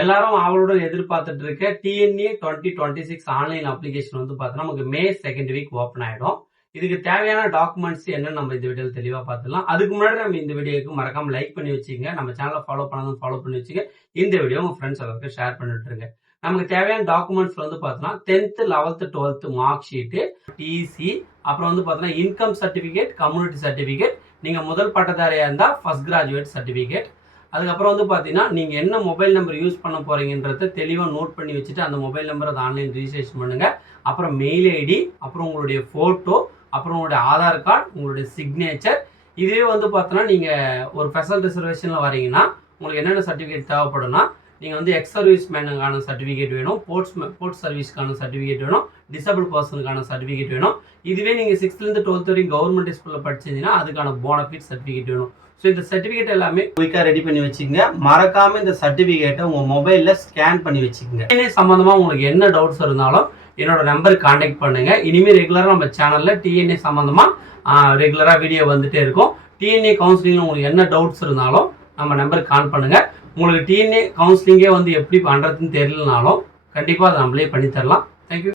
எல்லாரும் அவளுடன் எதிர்பார்த்துட்டு இருக்க டிஎன்ஏ 2026 ஆன்லைன் அப்ளிகேஷன் வந்து பார்த்தோம்னா நமக்கு மே 2nd வீக் ஓப்பன் ஆயிடும். இதுக்கு தேவையான டாக்குமெண்ட்ஸ் என்னன்னு நம்ம இந்த வீடியோவில் தெளிவா பார்த்துலாம். அதுக்கு முன்னாடி நம்ம இந்த வீடியோக்கு மறக்காம லைக் பண்ணி வச்சுங்க. நம்ம சேனலை ஃபாலோ பண்ணாலும் ஃபாலோ பண்ணி வச்சுங்க. இந்த வீடியோ உங்க ஃப்ரெண்ட்ஸ் எல்லாருக்கும் ஷேர் பண்ணிட்டு இருங்க. நமக்கு தேவையான டாக்குமெண்ட்ஸ் வந்து பார்த்தோம்னா 10th 11th 12th mark sheet, DC, அப்புறம் வந்து பார்த்தோம்னா இன்கம் சர்டிபிகேட், கம்யூனிட்டி சர்டிபிகேட், நீங்க முதல் பட்டதாரியா இருந்தா ஃபர்ஸ்ட் கிராஜுவேட் சர்டிபிகேட், அதுக்கப்புறம் வந்து பார்த்தீங்கன்னா நீங்கள் என்ன மொபைல் நம்பர் யூஸ் பண்ண போறீங்கன்றத தெளிவாக நோட் பண்ணி வச்சுட்டு அந்த மொபைல் நம்பர் அதை ஆன்லைன் ரிஜிஸ்ட்ரேஷன் பண்ணுங்க. அப்புறம் மெயில் ஐடி, அப்புறம் உங்களுடைய ஃபோட்டோ, அப்புறம் உங்களுடைய ஆதார் கார்டு, உங்களுடைய சிக்னேச்சர். இதுவே வந்து பார்த்தோன்னா நீங்கள் ஒரு ஸ்பெஷல் ரிசர்வேஷனில் வரீங்கன்னா உங்களுக்கு என்னென்ன சர்டிஃபிகேட் தேவைப்படும்னா நீங்கள் வந்து எக்ஸ் சர்வீஸ் மேனுக்கான சர்டிஃபிகேட் வேணும், போர்ட்ஸ் சர்வீஸ்க்கான சர்டிஃபிகேட் வேணும், டிசபிள் பர்சனுக்கான சர்டிஃபிகேட் வேணும். இதுவே நீங்கள் 6th 12th வரைக்கும் கவர்மெண்ட் ஸ்கூலில் படிச்சிருந்தீங்கன்னா அதுக்கான போனஃபிட் சர்டிஃபிகேட் வேணும். ஸோ இந்த சர்டிஃபிகேட் எல்லாமே குயிக்காக ரெடி பண்ணி வச்சுக்கோங்க. மறக்காம இந்த சர்டிஃபிகேட்டை உங்கள் மொபைலில் ஸ்கேன் பண்ணி வச்சுக்கோங்க. டிஎன்ஏ சம்மந்தமாக உங்களுக்கு என்ன டவுட்ஸ் இருந்தாலும் என்னோட நம்பருக்கு கான்டாக்ட் பண்ணுங்க. இனிமேல் ரெகுலராக நம்ம சேனலில் டிஎன்ஏ சம்மந்தமாக ரெகுலராக வீடியோ வந்துட்டே இருக்கும். டிஎன்ஏ கவுன்சிலிங்கில் உங்களுக்கு என்ன டவுட்ஸ் இருந்தாலும் நம்ம நம்பருக்கு கால் பண்ணுங்க. உங்களுக்கு டிஎன்ஏ கவுன்சிலிங்கே வந்து எப்படி பண்ணுறதுன்னு தெரியலனாலும் கண்டிப்பாக அதை நம்மளே பண்ணி தரலாம். தேங்க்யூ.